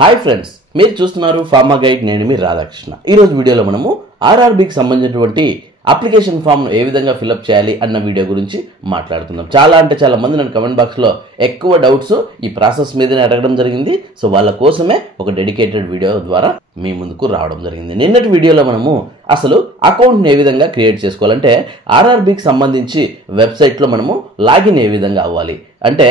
Hi friends, మీరు చూస్తున్నారు pharma guide. నేను మీ రాధాకృష్ణ. ఈరోజు వీడియోలో మనము ఆర్ఆర్బీకి సంబంధించినటువంటి అప్లికేషన్ ఫామ్ ఏ విధంగా ఫిల్అప్ చేయాలి అన్న వీడియో గురించి మాట్లాడుకుందాం. చాలా మంది నన్ను కమెంట్ బాక్స్ లో ఎక్కువ డౌట్స్ ఈ ప్రాసెస్ మీదనే అడగడం జరిగింది. సో వాళ్ళ కోసమే ఒక డెడికేటెడ్ వీడియో ద్వారా మీ ముందుకు రావడం జరిగింది. నిన్నటి వీడియోలో మనము అసలు అకౌంట్ని ఏ విధంగా క్రియేట్ చేసుకోవాలంటే ఆర్ఆర్బీకి సంబంధించి వెబ్సైట్లో మనము లాగిన్ ఏ విధంగా అవ్వాలి అంటే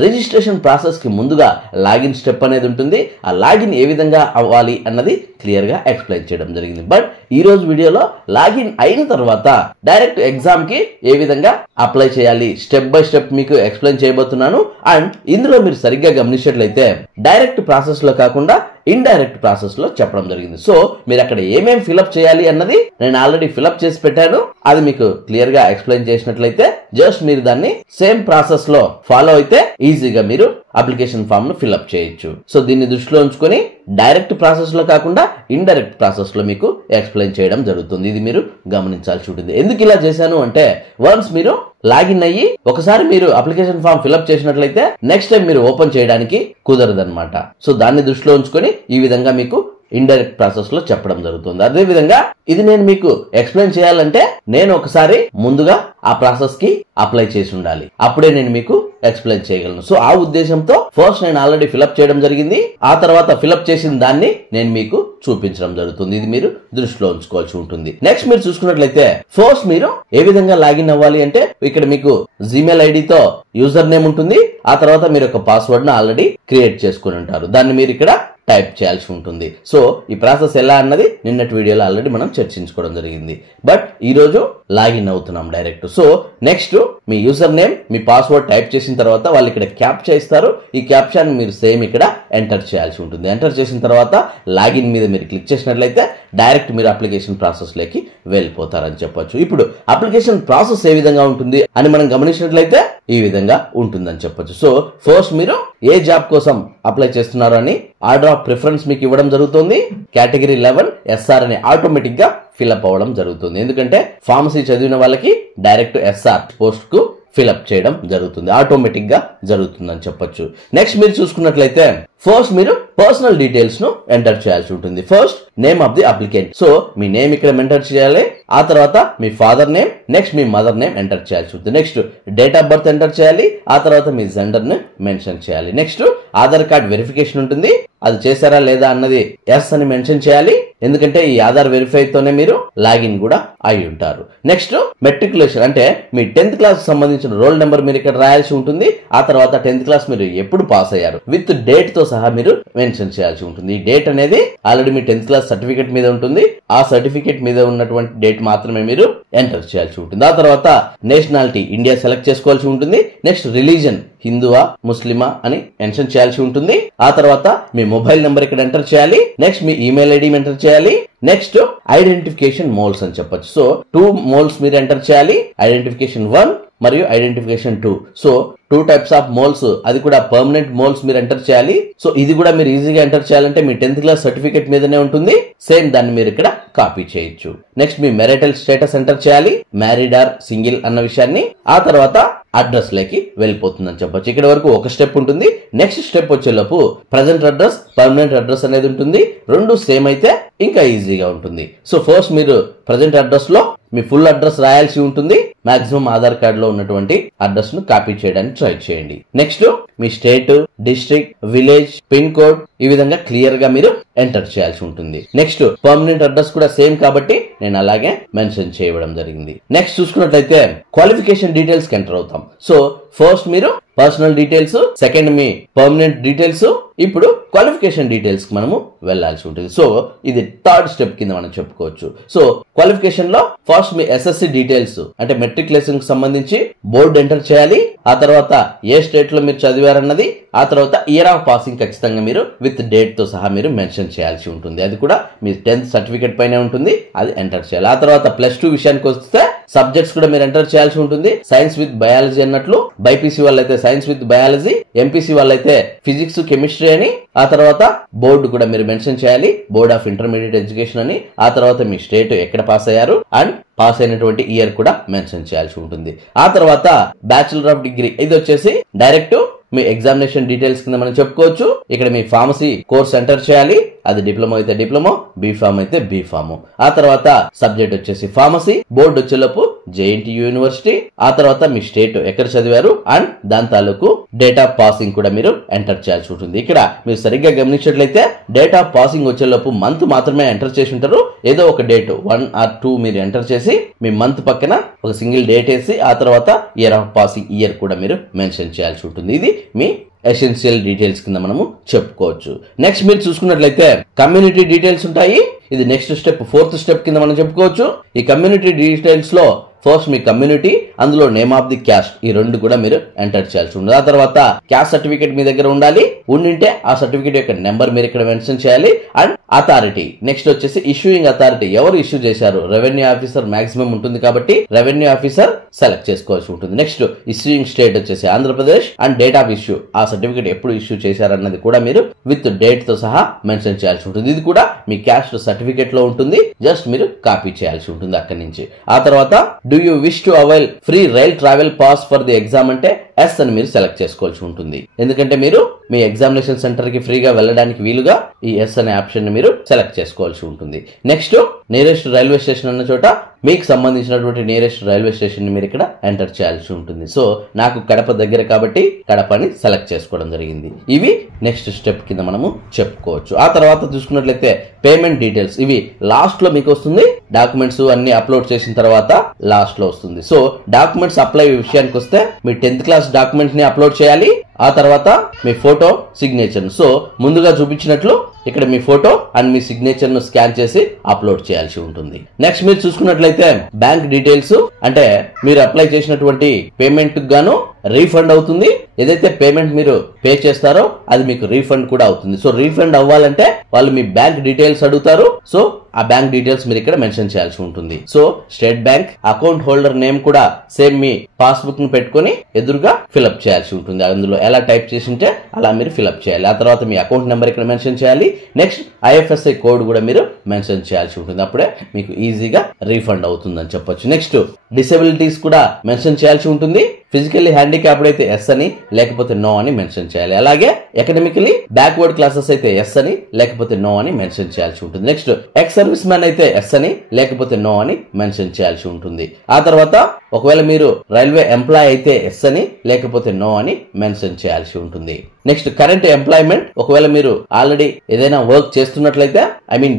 రిజిస్ట్రేషన్ ప్రాసెస్ కి ముందుగా లాగిన్ స్టెప్ అనేది ఉంటుంది. ఆ లాగిన్ ఏ విధంగా అవ్వాలి అన్నది క్లియర్ గా ఎక్స్ప్లెయిన్ చేయడం జరిగింది. బట్ ఈ రోజు వీడియోలో లాగిన్ అయిన తర్వాత డైరెక్ట్ ఎగ్జామ్ కి ఏ విధంగా అప్లై చేయాలి స్టెప్ బై స్టెప్ మీకు ఎక్స్ప్లెయిన్ చేయబోతున్నాను. అండ్ ఇందులో మీరు సరిగ్గా గమనించినట్లయితే డైరెక్ట్ ప్రాసెస్ లో కాకుండా ఇండైరెక్ట్ ప్రాసెస్ లో చెప్పడం జరిగింది. సో మీరు అక్కడ ఏమేమి ఫిల్అప్ చేయాలి అన్నది నేను ఆల్రెడీ ఫిల్అప్ చేసి పెట్టాను. అది మీకు క్లియర్ గా ఎక్స్ప్లెయిన్ చేసినట్లయితే జస్ట్ మీరు దాన్ని సేమ్ ప్రాసెస్ లో ఫాలో అయితే ఈజీగా మీరు అప్లికేషన్ ఫామ్ ను ఫిల్అప్ చేయొచ్చు. సో దీన్ని దృష్టిలో ఉంచుకొని డైరెక్ట్ ప్రాసెస్ లో కాకుండా ఇండైరెక్ట్ ప్రాసెస్ లో మీకు ఎక్స్ప్లెయిన్ చేయడం జరుగుతుంది. ఇది మీరు గమనించాల్సి ఉంటుంది. ఎందుకు ఇలా చేశాను అంటే వన్స్ మీరు లాగిన్ అయ్యి ఒకసారి మీరు అప్లికేషన్ ఫామ్ ఫిల్అప్ చేసినట్లయితే నెక్స్ట్ టైం మీరు ఓపెన్ చేయడానికి కుదరదన్నమాట. సో దాన్ని దృష్టిలో ఉంచుకొని ఈ విధంగా మీకు ఇండైరెక్ట్ ప్రాసెస్ లో చెప్పడం జరుగుతుంది. అదే విధంగా ఇది నేను మీకు ఎక్స్ప్లెయిన్ చేయాలంటే నేను ఒకసారి ముందుగా ఆ ప్రాసెస్ కి అప్లై చేసి ఉండాలి. అప్పుడే నేను మీకు ఎక్స్ప్లెయిన్ చేయగలను. సో ఆ ఉద్దేశంతో ఫస్ట్ నేను ఆల్రెడీ ఫిల్అప్ చేయడం జరిగింది. ఆ తర్వాత ఫిల్అప్ చేసిన దాన్ని నేను మీకు చూపించడం జరుగుతుంది. ఇది మీరు దృష్టిలో ఉంచుకోవాల్సి ఉంటుంది. నెక్స్ట్ మీరు చూసుకున్నట్లయితే ఫస్ట్ మీరు ఏ విధంగా లాగిన్ అవ్వాలి అంటే ఇక్కడ మీకు జీమెయిల్ ఐడితో యూజర్ నేమ్ ఉంటుంది. ఆ తర్వాత మీరు ఒక పాస్వర్డ్ ను ఆల్రెడీ క్రియేట్ చేసుకుని ఉంటారు. దాన్ని మీరు ఇక్కడ టైప్ చేయాల్సి ఉంటుంది. సో ఈ ప్రాసెస్ ఎలా అన్నది నిన్నటి వీడియోలో ఆల్రెడీ మనం చర్చించుకోవడం జరిగింది. బట్ ఈ రోజు లాగిన్ అవుతున్నాం డైరెక్ట్. సో నెక్స్ట్ మీ యూజర్ నేమ్ మీ పాస్వర్డ్ టైప్ చేసిన తర్వాత వాళ్ళు ఇక్కడ క్యాప్చా ఇస్తారు. ఈ క్యాప్చాని మీరు సేమ్ ఇక్కడ ఎంటర్ చేయాల్సి ఉంటుంది. ఎంటర్ చేసిన తర్వాత లాగిన్ మీద మీరు క్లిక్ చేసినట్లయితే డైరెక్ట్ మీరు అప్లికేషన్ ప్రాసెస్ లోకి వెళ్ళిపోతారని చెప్పొచ్చు. ఇప్పుడు అప్లికేషన్ ప్రాసెస్ ఏ విధంగా ఉంటుంది అని మనం గమనించినట్లయితే ఈ విధంగా ఉంటుందని చెప్పొచ్చు. సో ఫస్ట్ మీరు ఏ జాబ్ కోసం అప్లై చేస్తున్నారు అని ఆర్డర్ ఆఫ్ ప్రిఫరెన్స్ మీకు ఇవ్వడం జరుగుతుంది. కేటగిరీ 11 SR అని ఆటోమేటిక్ గా ఫిల్అప్ అవ్వడం జరుగుతుంది. ఎందుకంటే ఫార్మసీ చదివిన వాళ్ళకి డైరెక్ట్ SR పోస్ట్ కు ఫిల్అప్ చేయడం జరుగుతుంది. ఆటోమేటిక్ గా జరుగుతుందని చెప్పొచ్చు. నెక్స్ట్ మీరు చూసుకున్నట్లయితే ఫస్ట్ మీరు పర్సనల్ డీటెయిల్స్ ను ఎంటర్ చేయాల్సి ఉంటుంది. First name of the applicant. So me name ఇక్కడ ఎంటర్ చేయాలి. ఆ తర్వాత మీ ఫాదర్ నేమ్, నెక్స్ట్ మీ మదర్ నేమ్ ఎంటర్ చేయాల్సి ఉంటుంది. Next date of birth enter చేయాలి. ఆ తర్వాత మీ జెండర్ ని మెన్షన్ చేయాలి. నెక్స్ట్ ఆధార్ కార్డ్ వెరిఫికేషన్ ఉంటుంది. అది చేశారా లేదా అన్నది ఎస్ అని మెన్షన్ చేయాలి. ఎందుకంటే ఈ ఆధార్ వెరిఫై తోనే మీరు లాగిన్ కూడా అయి ఉంటారు. నెక్స్ట్ మెట్రికులేషన్ అంటే మీ 10th క్లాస్ సంబంధించిన రోల్ నెంబర్ మీరు ఇక్కడ రాయాల్సి ఉంటుంది. ఆ తర్వాత 10th క్లాస్ మీరు ఎప్పుడు పాస్ అయ్యారు విత్ డేట్ తో సహా మీరు మెన్షన్ చేయాల్సి ఉంటుంది. ఈ డేట్ అనేది ఆల్రెడీ మీ 10th క్లాస్ సర్టిఫికేట్ మీద ఉంటుంది. ఆ సర్టిఫికేట్ మీద ఉన్నటువంటి డేట్ మాత్రమే మీరు ఎంటర్ చేయాల్సి ఉంటుంది. ఆ తర్వాత నేషనాలిటీ ఇండియా సెలెక్ట్ చేసుకోవాల్సి ఉంటుంది. నెక్స్ట్ రిలీజన్ హిందువా ముస్లిమా అని మెన్షన్ చేయాల్సి ఉంటుంది. ఆ తర్వాత మీ మొబైల్ నెంబర్ ఇక్కడ ఎంటర్ చేయాలి. నెక్స్ట్ మీ ఈమెయిల్ ఐడి ఎంటర్ చేయాలి. నెక్స్ట్ ఐడెంటిఫికేషన్ మోల్స్ అని చెప్పొచ్చు. సో 2 మోల్స్ మీరు ఎంటర్ చేయాలి. ఐడెంటిఫికేషన్ 1 మరియు identification 2. So 2 types of moles, అది కూడా పర్మనెంట్ మోల్స్ మీరు ఎంటర్ చేయాలి. సో ఇది కూడా మీరు ఈజీగా ఎంటర్ చేయాలంటే మీ 10th క్లాస్ సర్టిఫికేట్ మీదనే ఉంటుంది. సేమ్ దాన్ని మీరు ఇక్కడ కాపీ చేయొచ్చు. నెక్స్ట్ మీ మ్యారిటల్ స్టేటస్ ఎంటర్ చేయాలి. మ్యారీడ్ ఆర్ సింగిల్ అన్న విషయాన్ని. ఆ తర్వాత అడ్రస్ లోకి వెళ్ళిపోతుందని చెప్పొచ్చు. ఇక్కడ వరకు ఒక స్టెప్ ఉంటుంది. నెక్స్ట్ స్టెప్ వచ్చేలోపు ప్రజెంట్ అడ్రస్, పర్మనెంట్ అడ్రస్ అనేది ఉంటుంది. రెండు సేమ్ అయితే ఇంకా ఈజీగా ఉంటుంది. సో ఫస్ట్ మీరు ప్రజెంట్ అడ్రస్ లో మీ ఫుల్ అడ్రస్ రాయాల్సి ఉంటుంది. మాక్సిమం ఆధార్ కార్డ్ లో ఉన్నటువంటి అడ్రస్ ను కాపీ చేయడానికి ట్రై చేయండి. నెక్స్ట్ మీ state, district, village, pin code ఈ విధంగా క్లియర్ గా మీరు ఎంటర్ చేయాల్సి ఉంటుంది. నెక్స్ట్ పర్మనెంట్ అడ్రస్ కూడా సేమ్ కాబట్టి నేను అలాగే మెన్షన్ చేయడం జరిగింది. నెక్స్ట్ చూసుకున్నట్లయితే క్వాలిఫికేషన్ డీటెయిల్స్ కి ఎంటర్ అవుతాం. సో ఫస్ట్ మీరు పర్సనల్ డీటెయిల్స్, సెకండ్ మీ పర్మనెంట్ డీటెయిల్స్, ఇప్పుడు క్వాలిఫికేషన్ డీటెయిల్స్ కి మనము వెళ్లాల్సి ఉంటుంది. సో ఇది థర్డ్ స్టెప్ కింద మనం చెప్పుకోవచ్చు. సో క్వాలిఫికేషన్ లో ఫస్ట్ మీ SSC డీటెయిల్స్ అంటే మెట్రికులేషన్ కి సంబంధించి బోర్డు ఎంటర్ చేయాలి. ఆ తర్వాత ఏ స్టేట్ లో మీరు చదివారన్నది, ఆ తర్వాత ఇయర్ ఆఫ్ పాసింగ్ ఖచ్చితంగా మీరు విత్ డేట్ తో సహా మీరు మెన్షన్ చేయాల్సి ఉంటుంది. అది కూడా మీ 10th సర్టిఫికేట్ పైన ఉంటుంది. అది ఎంటర్ చేయాలి. ఆ తర్వాత +2 విషయానికి వస్తే సబ్జెక్ట్స్ కూడా మీరు ఎంటర్ చేయాల్సి ఉంటుంది. సైన్స్ విత్ బయాలజీ అన్నట్లు, బైపీసీ వాళ్ళైతే సైన్స్ విత్ బయాలజీ, ఎంపీసీ వాళ్ళైతే ఫిజిక్స్ కెమిస్ట్రీ అని, ఆ తర్వాత బోర్డు కూడా మీరు మెన్షన్ చేయాలి, బోర్డ్ ఆఫ్ ఇంటర్మీడియట్ ఎడ్యుకేషన్ అని, ఆ తర్వాత మీ స్టేట్ ఎక్కడ పాస్ అయ్యారు అండ్ పాస్ అయినటువంటి ఇయర్ కూడా మెన్షన్ చేయాల్సి ఉంటుంది. ఆ తర్వాత బ్యాచులర్ ఆఫ్ డిగ్రీ, ఇది వచ్చేసి డైరెక్ట్ మీ ఎగ్జామినేషన్ డీటెయిల్స్ కింద మనం చెప్పుకోవచ్చు. ఇక్కడ మీ ఫార్మసీ కోర్స్ ఎంటర్ చేయాలి, అది డిప్లొమా అయితే డిప్లొమా, బీఫామ్ అయితే బీఫామ్. ఆ తర్వాత సబ్జెక్ట్ వచ్చేసి ఫార్మసీ, బోర్డు వచ్చేలోపు జేఎన్టీయూ యూనివర్సిటీ, ఆ తర్వాత మీ స్టేట్ ఎక్కడ చదివారు అండ్ దాని తాలూకు డేట్ ఆఫ్ పాసింగ్ కూడా మీరు ఎంటర్ చేయాల్సి ఉంటుంది. ఇక్కడ మీరు సరిగ్గా గమనించినట్లయితే డేట్ ఆఫ్ పాసింగ్ వచ్చేలోపు మంత్ మాత్రమే ఎంటర్ చేసి ఉంటారు. ఏదో ఒక డేట్ 1 or 2 మీరు ఎంటర్ చేసి మీ మంత్ పక్కన ఒక సింగిల్ డేట్ వేసి ఆ తర్వాత ఇయర్ ఆఫ్ పాసింగ్ ఇయర్ కూడా మీరు మెన్షన్ చేయాల్సి ఉంటుంది. ఇది మీ ఎసెన్షియల్ డీటెయిల్స్ కింద మనము చెప్పుకోవచ్చు. నెక్స్ట్ మీరు చూసుకున్నట్లయితే కమ్యూనిటీ డీటెయిల్స్ ఉంటాయి. ఇది నెక్స్ట్ స్టెప్, 4th స్టెప్ కింద మనం చెప్పుకోవచ్చు. ఈ కమ్యూనిటీ డీటెయిల్స్ లో ఫస్ట్ మీ కమ్యూనిటీ, అందులో నేమ్ ఆఫ్ ది క్యాస్ట్, ఈ రెండు కూడా మీరు ఎంటర్ చేయాల్సి ఉంటుంది. ఆ తర్వాత క్యాస్ట్ సర్టిఫికేట్ మీ దగ్గర ఉండాలి, ఉండింటే ఆ సర్టిఫికేట్ యొక్క నెంబర్ మీరు ఇక్కడ మెన్షన్ చేయాలి. అండ్ అథారిటీ, నెక్స్ట్ వచ్చేసి ఇష్యూయింగ్ అథారిటీ, ఎవరు ఇష్యూ చేశారు, రెవెన్యూ ఆఫీసర్ మాక్సిమం ఉంటుంది కాబట్టి రెవెన్యూ ఆఫీసర్ సెలెక్ట్ చేసుకోవాల్సి ఉంటుంది. నెక్స్ట్ ఇష్యూయింగ్ స్టేట్ వచ్చేసి Andhra Pradesh and date of issue, ఆ సర్టిఫికేట్ ఎప్పుడు ఇష్యూ చేశారన్నది కూడా మీరు విత్ డేట్ తో సహా మెన్షన్ చేయాల్సి ఉంటుంది. ఇది కూడా మీ క్యాస్ట్ సర్టిఫికేట్ లో ఉంటుంది, జస్ట్ మీరు కాపీ చేయాల్సి ఉంటుంది అక్కడి నుంచి. ఆ తర్వాత do you wish to avail free rail travel pass for the exam అంటే ఎస్ అని మీరు సెలెక్ట్ చేసుకోవాల్సి ఉంటుంది. ఎందుకంటే మీరు మీ ఎగ్జామినేషన్ సెంటర్ కి ఫ్రీగా వెళ్ళడానికి వీలుగా ఈ ఎస్ అనే ఆప్షన్ ని మీరు సెలెక్ట్ చేసుకోవాల్సి ఉంటుంది. నెక్స్ట్ నియరెస్ట్ రైల్వే స్టేషన్ అన్న చోట మీకు సంబంధించినటువంటి నియరెస్ట్ రైల్వే స్టేషన్ ని మీరు ఇక్కడ ఎంటర్ చేయాల్సి ఉంటుంది. సో నాకు కడప దగ్గర కాబట్టి కడపని సెలెక్ట్ చేసుకోవడం జరిగింది. ఇవి నెక్స్ట్ స్టెప్ కింద మనము చెప్పుకోవచ్చు. ఆ తర్వాత చూసుకున్నట్లయితే పేమెంట్ డీటెయిల్స్, ఇవి లాస్ట్ లో మీకు వస్తుంది. డాక్యుమెంట్స్ అన్ని అప్లోడ్ చేసిన తర్వాత లాస్ట్ లో వస్తుంది. సో డాక్యుమెంట్స్ అప్లై విషయానికి వస్తే మీ 10th క్లాస్ డాక్యుమెంట్ ని అప్లోడ్ చేయాలి. ఆ తర్వాత మీ ఫోటో, సిగ్నేచర్. సో ముందుగా చూపించినట్లు ఇక్కడ మీ ఫోటో అండ్ మీ సిగ్నేచర్ ను స్కాన్ చేసి అప్లోడ్ చేయాల్సి ఉంటుంది. నెక్స్ట్ మీరు చూసుకున్నట్లయితే బ్యాంక్ డీటెయిల్స్, అంటే మీరు అప్లై చేసినటువంటి పేమెంట్ గాను రీఫండ్ అవుతుంది. ఏదైతే పేమెంట్ మీరు పే చేస్తారో అది మీకు రీఫండ్ కూడా అవుతుంది. సో రీఫండ్ అవ్వాలంటే వాళ్ళు మీ బ్యాంక్ డీటెయిల్స్ అడుగుతారు. సో ఆ బ్యాంక్ డీటెయిల్స్ మీరు ఇక్కడ మెన్షన్ చేయాల్సి ఉంటుంది. So state bank account holder name కూడా సేమ్ మీ పాస్బుక్ ను పెట్టుకుని ఎదురుగా ఫిల్అప్ చేయాల్సి ఉంటుంది. అందులో ఎలా టైప్ చేసి ఉంటే అలా మీరు ఫిల్అప్ చేయాలి. ఆ తర్వాత మీ అకౌంట్ నెంబర్ ఇక్కడ మెన్షన్ చేయాలి. నెక్స్ట్ IFSI కోడ్ కూడా మీరు మెన్షన్ చేయాల్సి ఉంటుంది. అప్పుడే మీకు ఈజీగా రీఫండ్ అవుతుందని చెప్పొచ్చు. నెక్స్ట్ డిసేబిలిటీస్ కూడా మెన్షన్ చేయాల్సి ఉంటుంది. ఫిజికల్లీ హ్యాండిక్యాప్డ్ అయితే ఎస్ అని, లేకపోతే నో అని మెన్షన్ చేయాలి. అలాగే ఎకడమికలీ బ్యాక్వర్డ్ క్లాసెస్ అయితే ఎస్ అని, లేకపోతే నో అని మెన్షన్ చేయాల్సి ఉంటుంది. నెక్స్ట్ ఎక్స్ సర్వీస్ మ్యాన్ అయితే ఎస్ అని, లేకపోతే నో అని మెన్షన్ చేయాల్సి ఉంటుంది. ఆ తర్వాత ఒకవేళ మీరు రైల్వే ఎంప్లాయ్ అయితే ఎస్ అని, లేకపోతే నో అని మెన్షన్ చేయాల్సి ఉంటుంది. నెక్స్ట్ కరెంట్ ఎంప్లాయ్మెంట్, ఒకవేళ మీరు ఆల్రెడీ ఏదైనా వర్క్ చేస్తున్నట్లయితే,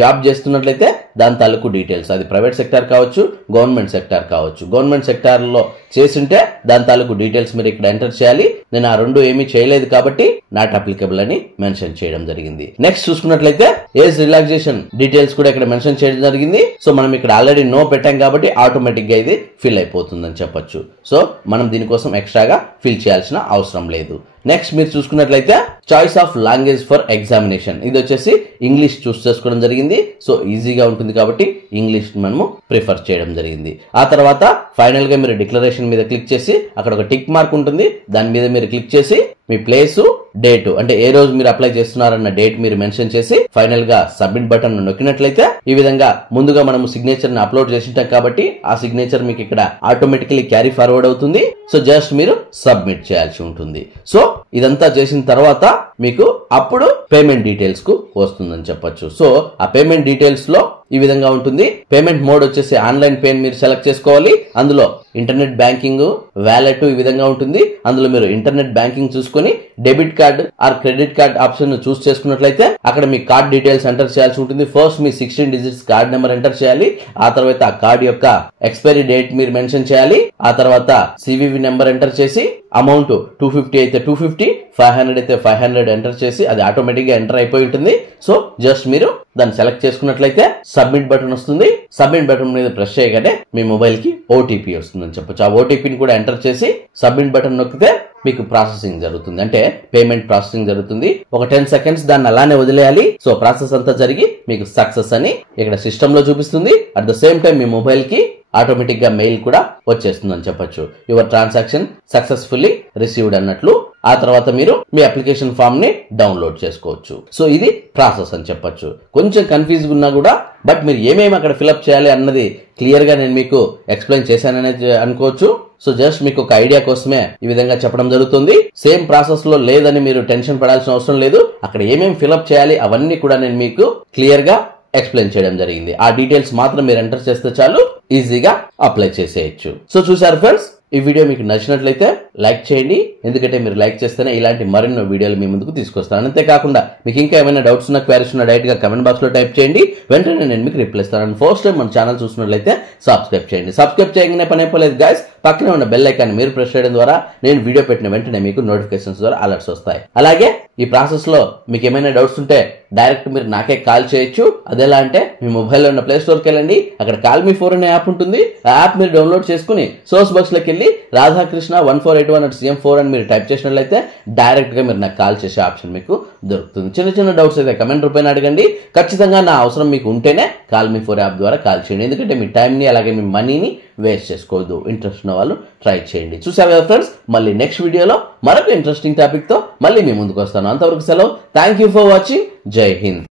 జాబ్ చేస్తున్నట్లయితే దాని తాలూకు డీటెయిల్స్, అది ప్రైవేట్ సెక్టార్ కావచ్చు, గవర్నమెంట్ సెక్టార్ కావచ్చు. గవర్నమెంట్ సెక్టార్ లో చేసింటే దాని తాలూకు డీటెయిల్స్ మీరు ఇక్కడ ఎంటర్ చేయాలి. నేను ఆ రెండు ఏమీ చేయలేదు కాబట్టి నాట్ అప్లికబుల్ అని మెన్షన్ చేయడం జరిగింది. నెక్స్ట్ చూసుకున్నట్లయితే ఏజ్ రిలాక్సేషన్ డీటెయిల్స్ కూడా ఇక్కడ మెన్షన్ చేయడం జరిగింది. సో మనం ఇక్కడ ఆల్రెడీ నో పెట్టాం కాబట్టి ఆటోమేటిక్ గా ఇది ఫిల్ అయిపోతుందని చెప్పొచ్చు. సో మనం దీనికోసం ఎక్స్ట్రాగా ఫిల్ చేయాల్సిన అవసరం లేదు. నెక్స్ట్ మీరు చూసుకున్నట్లయితే choice of language for examination, ఇది వచ్చేసి ఇంగ్లీష్ చూస్ చేసుకోవడం జరిగింది. సో ఈజీగా ఉంటుంది కాబట్టి ఇంగ్లీష్ మనము ప్రిఫర్ చేయడం జరిగింది. ఆ తర్వాత ఫైనల్ గా మీరు డిక్లరేషన్ మీద క్లిక్ చేసి అక్కడ ఒక టిక్ మార్క్ ఉంటుంది, దాని మీద మీరు క్లిక్ చేసి మీ ప్లేసు, డేటు, అంటే ఏ రోజు మీరు అప్లై చేస్తున్నారన్న డేట్ మీరు మెన్షన్ చేసి ఫైనల్ గా సబ్మిట్ బటన్ నొక్కినట్లయితే ఈ విధంగా ముందుగా మనము సిగ్నేచర్ ని అప్లోడ్ చేసింటాం కాబట్టి ఆ సిగ్నేచర్ మీకు ఇక్కడ ఆటోమేటికలీ క్యారీ ఫార్వర్డ్ అవుతుంది. సో జస్ట్ మీరు సబ్మిట్ చేయాల్సి ఉంటుంది. సో ఇదంతా చేసిన తర్వాత మీకు అప్పుడు పేమెంట్ డీటెయిల్స్ కు వస్తుందని చెప్పొచ్చు. సో ఆ పేమెంట్ డీటెయిల్స్ లో ఈ విధంగా ఉంటుంది. పేమెంట్ మోడ్ వచ్చేసి ఆన్లైన్ పే మీరు సెలెక్ట్ చేసుకోవాలి. అందులో ఇంటర్నెట్ బ్యాంకింగ్, వ్యాలెట్ ఈ విధంగా ఉంటుంది. అందులో మీరు ఇంటర్నెట్ బ్యాంకింగ్ చూసుకొని debit card or credit card option choose చేసుకున్నట్లయితే అక్కడ మీ కార్డ్ డీటెయిల్స్ ఎంటర్ చేయాల్సి ఉంటుంది. ఫస్ట్ మీ 16 డిజిట్స్ కార్డ్ నెంబర్ ఎంటర్ చేయాలి. ఆ తర్వాత ఆ కార్డ్ యొక్క ఎక్స్పైరీ డేట్ మీరు మెన్షన్ చేయాలి. ఆ తర్వాత CVV నెంబర్ ఎంటర్ చేసి అమౌంట్ 250 అయితే 250, 500 అయితే 500 ఎంటర్ చేసి అది ఆటోమేటిక్ గా ఎంటర్ అయిపోయి ఉంటుంది. సో జస్ట్ మీరు దాన్ని సెలెక్ట్ చేసుకున్నట్లయితే సబ్మిట్ బటన్ వస్తుంది. సబ్మిట్ బటన్ మీద ప్రెస్ చేయగానే మీ మొబైల్ కి OTP వస్తుందని చెప్పొచ్చు. ఆ OTPని కూడా ఎంటర్ చేసి సబ్మిట్ బటన్ నొక్కితే మీకు ప్రాసెసింగ్ జరుగుతుంది, అంటే పేమెంట్ ప్రాసెసింగ్ జరుగుతుంది. ఒక 10 సెకండ్స్ దాన్ని అలానే వదిలేయాలి. సో ప్రాసెస్ అంతా జరిగి మీకు సక్సెస్ అని ఇక్కడ సిస్టమ్ లో చూపిస్తుంది. At the same time me mobile కి ఆటోమేటిక్ గా మెయిల్ కూడా వచ్చేస్తుందని చెప్పొచ్చు. యువర్ ట్రాన్సాక్షన్ సక్సెస్ఫుల్లీ రిసీవ్డ్ అన్నట్లు. ఆ తర్వాత మీరు మీ అప్లికేషన్ ఫామ్ ని డౌన్లోడ్ చేసుకోవచ్చు. సో ఇది ప్రాసెస్ అని చెప్పొచ్చు. కొంచెం కన్ఫ్యూజ్ ఉన్నా కూడా బట్ మీరు ఏమేమి అక్కడ ఫిల్అప్ చేయాలి అన్నది క్లియర్ గా నేను మీకు ఎక్స్ప్లెయిన్ చేశాననేది అనుకోవచ్చు. సో జస్ట్ మీకు ఒక ఐడియా కోసమే ఈ విధంగా చెప్పడం జరుగుతుంది. సేమ్ ప్రాసెస్ లో లేదని మీరు టెన్షన్ పడాల్సిన అవసరం లేదు. అక్కడ ఏమేమి ఫిల్అప్ చేయాలి అవన్నీ కూడా నేను మీకు క్లియర్ గా ఎక్స్ప్లెయిన్ చేయడం జరిగింది. ఆ డీటెయిల్స్ మాత్రం మీరు ఎంటర్ చేస్తే చాలు, ఈజీగా అప్లై చేసేయచ్చు. సో చూసారు ఫ్రెండ్స్, ఈ వీడియో మీకు నచ్చినట్లయితే లైక్ చేయండి. ఎందుకంటే మీరు లైక్ చేస్తేనే ఇలాంటి మరిన్నో వీడియోలు మీ ముందుకు తీసుకొస్తాను. అంతేకాకుండా మీకు ఇంకా ఏమైనా డౌట్స్ ఉన్నా, క్వారీస్ ఉన్నా డైరెక్ట్ గా కమెంట్ బాక్స్ లో టైప్ చేయండి. వెంటనే నేను మీకు రిప్లై ఇస్తాను. ఫస్ట్ టైం మన ఛానల్ చూసినట్లయితే సబ్స్క్రైబ్ చేయండి. సబ్స్క్రైబ్ చేయగానే పని అయిపోలేదు గైస్. పక్కనే ఉన్న బెల్ ఐకాన్ మీరు ప్రెస్ చేయడం ద్వారా నేను వీడియో పెట్టిన వెంటనే మీకు నోటిఫికేషన్స్ ద్వారా అలర్ట్స్ వస్తాయి. అలాగే ఈ ప్రాసెస్ లో మీకు ఏమైనా డౌట్స్ ఉంటే డైరెక్ట్ మీరు నాకే కాల్ చేయొచ్చు. అదెలా అంటే మీ మొబైల్లో ఉన్న ప్లే స్టోర్కి వెళ్ళండి, అక్కడ కాల్ మీ 4 అనే యాప్ ఉంటుంది. ఆ యాప్ మీరు డౌన్లోడ్ చేసుకుని సోర్స్ బాక్స్ లోకి వెళ్ళి రాధాకృష్ణ 1481@CM4 అని మీరు టైప్ చేసినట్లయితే డైరెక్ట్ గా మీరు నాకు కాల్ చేసే ఆప్షన్ మీకు దొరుకుతుంది. చిన్న చిన్న డౌట్స్ అయితే కమెంట్ రూపాయన అడగండి. ఖచ్చితంగా నా అవసరం మీకు ఉంటేనే కాల్ మీ 4 యాప్ ద్వారా కాల్ చేయండి. ఎందుకంటే మీ టైంని అలాగే మీ మనీని వేస్ట్ చేసుకోవద్దు. ఇంట్రెస్ట్ ఉన్న వాళ్ళు ట్రై చేయండి. చూసారు కదా ఫ్రెండ్స్, మళ్ళీ నెక్స్ట్ వీడియోలో మరొక ఇంట్రెస్టింగ్ టాపిక్ తో మళ్ళీ మీ ముందుకు వస్తాను. అంతవరకు సెలవు. Thank you for watching. జై హింద్.